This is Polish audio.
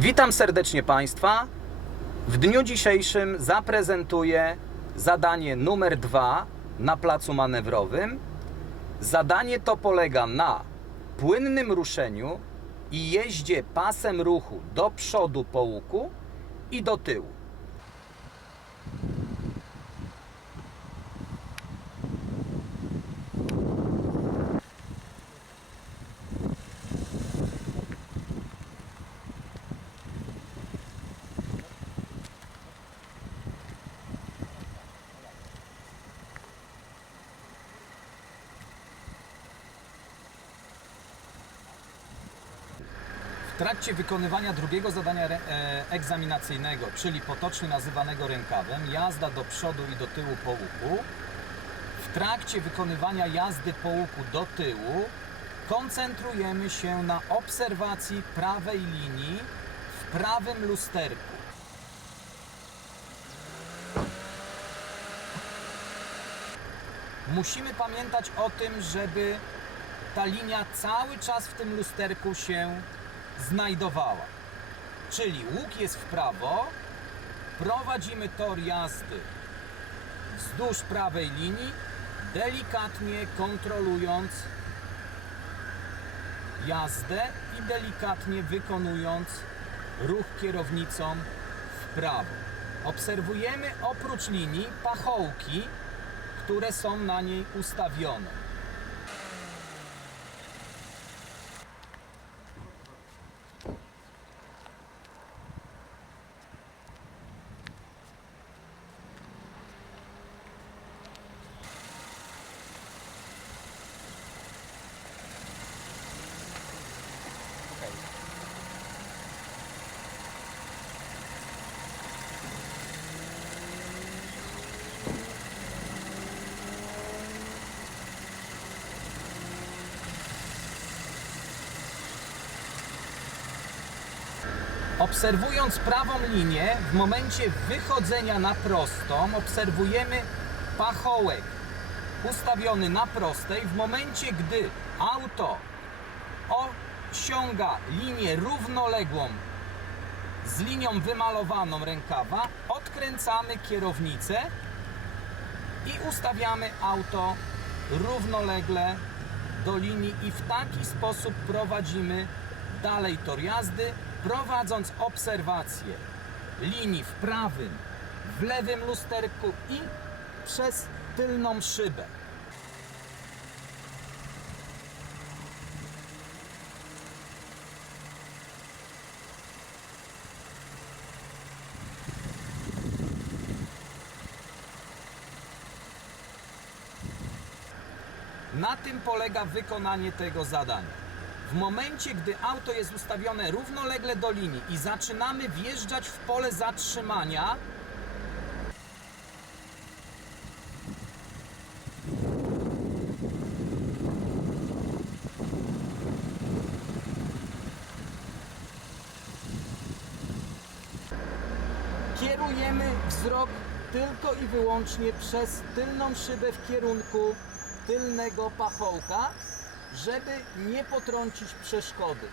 Witam serdecznie Państwa. W dniu dzisiejszym zaprezentuję zadanie numer dwa na placu manewrowym. Zadanie to polega na płynnym ruszeniu i jeździe pasem ruchu do przodu po łuku i do tyłu. W trakcie wykonywania drugiego zadania e, egzaminacyjnego, czyli potocznie nazywanego rękawem, jazda do przodu i do tyłu po łuku, w trakcie wykonywania jazdy po łuku do tyłu koncentrujemy się na obserwacji prawej linii w prawym lusterku. Musimy pamiętać o tym, żeby ta linia cały czas w tym lusterku się znajdowała. Czyli łuk jest w prawo, prowadzimy tor jazdy wzdłuż prawej linii, delikatnie kontrolując jazdę i delikatnie wykonując ruch kierownicą w prawo. Obserwujemy oprócz linii pachołki, które są na niej ustawione. Obserwując prawą linię, w momencie wychodzenia na prostą, obserwujemy pachołek ustawiony na prostej. W momencie, gdy auto osiąga linię równoległą z linią wymalowaną rękawa, odkręcamy kierownicę i ustawiamy auto równolegle do linii i w taki sposób prowadzimy dalej tor jazdy, prowadząc obserwację linii w prawym, w lewym lusterku i przez tylną szybę. Na tym polega wykonanie tego zadania. W momencie, gdy auto jest ustawione równolegle do linii i zaczynamy wjeżdżać w pole zatrzymania, kierujemy wzrok tylko i wyłącznie przez tylną szybę w kierunku tylnego pachołka, żeby nie potrącić przeszkody.